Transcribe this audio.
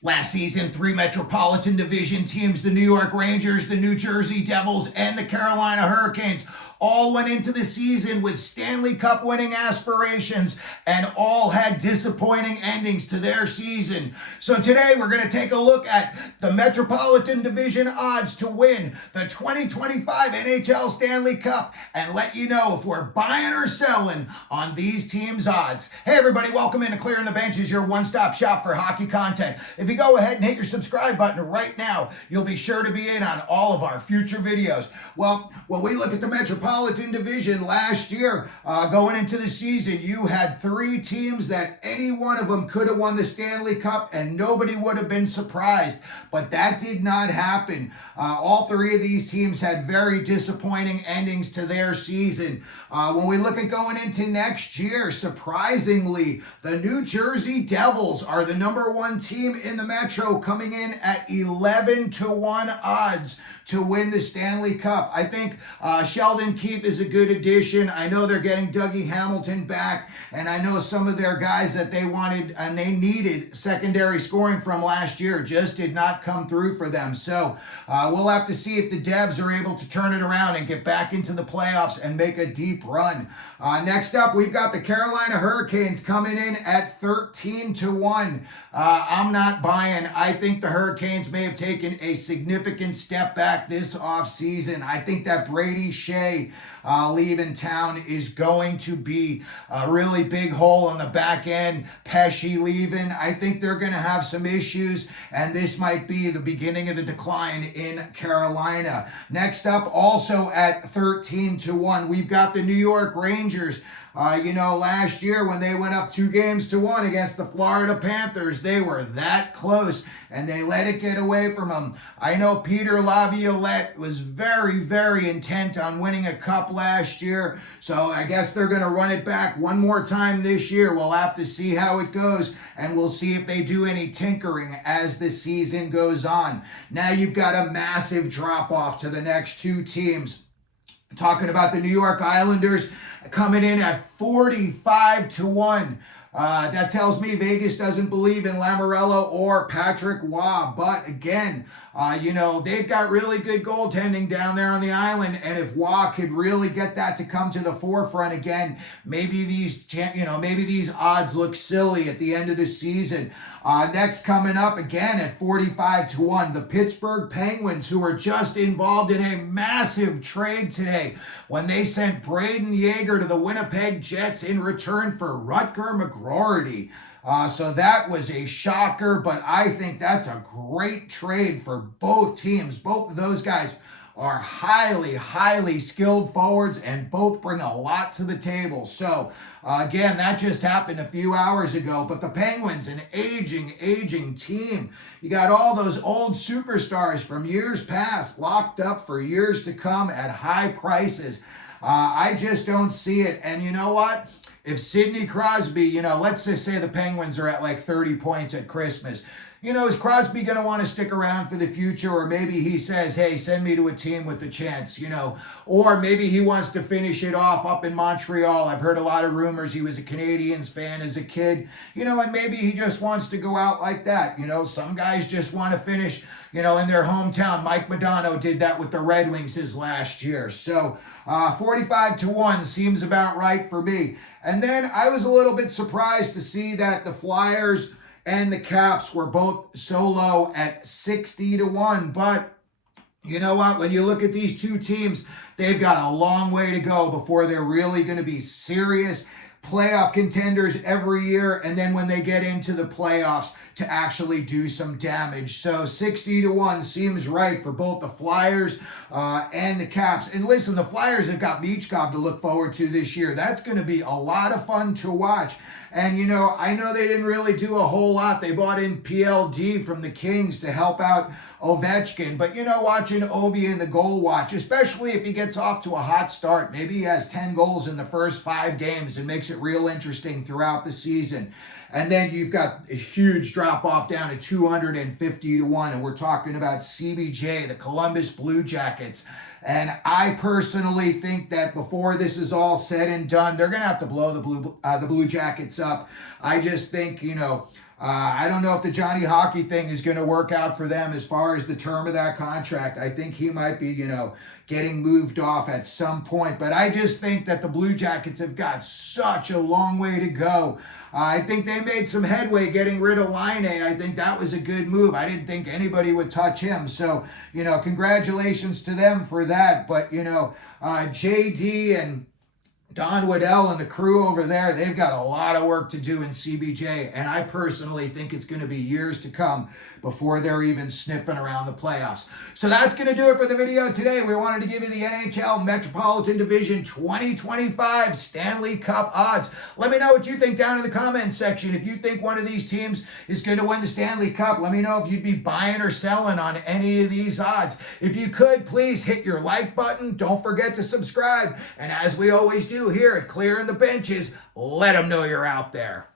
Last season, 3 Metropolitan Division teams, the New York Rangers, the New Jersey Devils, and the Carolina Hurricanes, all went into the season with Stanley Cup winning aspirations and all had disappointing endings to their season. So today we're going to take a look at the Metropolitan Division odds to win the 2025 NHL Stanley Cup and let you know if we're buying or selling on these teams' odds. Hey everybody, welcome into Clearing the Benches, your one-stop shop for hockey content. If you go ahead and hit your subscribe button right now, you'll be sure to be in on all of our future videos. Well, when we look at the Metropolitan Division last year, going into the season, you had 3 teams that any one of them could have won the Stanley Cup and nobody would have been surprised, but that did not happen. All 3 of these teams had very disappointing endings to their season. When we look at going into next year, surprisingly, the New Jersey Devils are the #1 team in the Metro, coming in at 11-1 odds to win the Stanley Cup. I think Sheldon Keefe is a good addition. I know they're getting Dougie Hamilton back, and I know some of their guys that they wanted and they needed secondary scoring from last year just did not come through for them. So we'll have to see if the Devs are able to turn it around and get back into the playoffs and make a deep run. Next up, we've got the Carolina Hurricanes coming in at 13-1. I'm not buying. I think the Hurricanes may have taken a significant step back this offseason. I think that Brady Shea leaving town is going to be a really big hole on the back end. Pesci leaving. I think they're going to have some issues, and this might be the beginning of the decline in Carolina. Next up, also at 13-1, we've got the New York Rangers. Last year when they went up 2-1 against the Florida Panthers, they were that close and they let it get away from them. I know Peter Laviolette was very, very intent on winning a cup last year, so I guess they're going to run it back one more time this year. We'll have to see how it goes, and we'll see if they do any tinkering as the season goes on. Now you've got a massive drop-off to the next 2 teams. Talking about the New York Islanders coming in at 45-1. That tells me Vegas doesn't believe in Lamoriello or Patrick Waugh. But again, they've got really good goaltending down there on the island. And if Waugh could really get that to come to the forefront again, maybe these odds look silly at the end of the season. Next coming up again at 45-1, the Pittsburgh Penguins, who are just involved in a massive trade today when they sent Braden Yeager to the Winnipeg Jets in return for Rutger McGroarty. So that was a shocker, but I think that's a great trade for both teams. Both of those guys are highly, highly skilled forwards and both bring a lot to the table. So, again, that just happened a few hours ago. But the Penguins, an aging team. You got all those old superstars from years past locked up for years to come at high prices. I just don't see it. And you know what? If Sidney Crosby, let's just say the Penguins are at like 30 points at Christmas. Is Crosby going to want to stick around for the future? Or maybe he says, hey, send me to a team with a chance, Or maybe he wants to finish it off up in Montreal. I've heard a lot of rumors he was a Canadiens fan as a kid, and maybe he just wants to go out like that. Some guys just want to finish, in their hometown. Mike Modano did that with the Red Wings his last year. So 45-1 seems about right for me. And then I was a little bit surprised to see that the Flyers and the Caps were both so low at 60-1. But you know what? When you look at these 2 teams, they've got a long way to go before they're really going to be serious playoff contenders every year. And then when they get into the playoffs, to actually do some damage. So 60-1 seems right for both the Flyers and the Caps. And listen, the Flyers have got Beachcobb to look forward to this year. That's going to be a lot of fun to watch. And, I know they didn't really do a whole lot. They bought in PLD from the Kings to help out Ovechkin. But, watching Ovi in the goal watch, especially if he gets off to a hot start, maybe he has 10 goals in the first 5 games and makes it real interesting throughout the season. And then you've got a huge drop off down to 250-1. And we're talking about CBJ, the Columbus Blue Jackets. And I personally think that before this is all said and done, they're going to have to blow the Blue Jackets up. I just think, I don't know if the Johnny Hockey thing is going to work out for them as far as the term of that contract. I think he might be, getting moved off at some point. But I just think that the Blue Jackets have got such a long way to go. I think they made some headway getting rid of Line. I think that was a good move. I didn't think anybody would touch him. So, congratulations to them for that. But, JD and Don Waddell and the crew over there, they've got a lot of work to do in CBJ, and I personally think it's going to be years to come before they're even sniffing around the playoffs. So that's going to do it for the video today. We wanted to give you the NHL Metropolitan Division 2025 Stanley Cup odds. Let me know what you think down in the comments section. If you think one of these teams is going to win the Stanley Cup, let me know if you'd be buying or selling on any of these odds. If you could, please hit your like button. Don't forget to subscribe. And as we always do here at Clearing the Benches, let them know you're out there.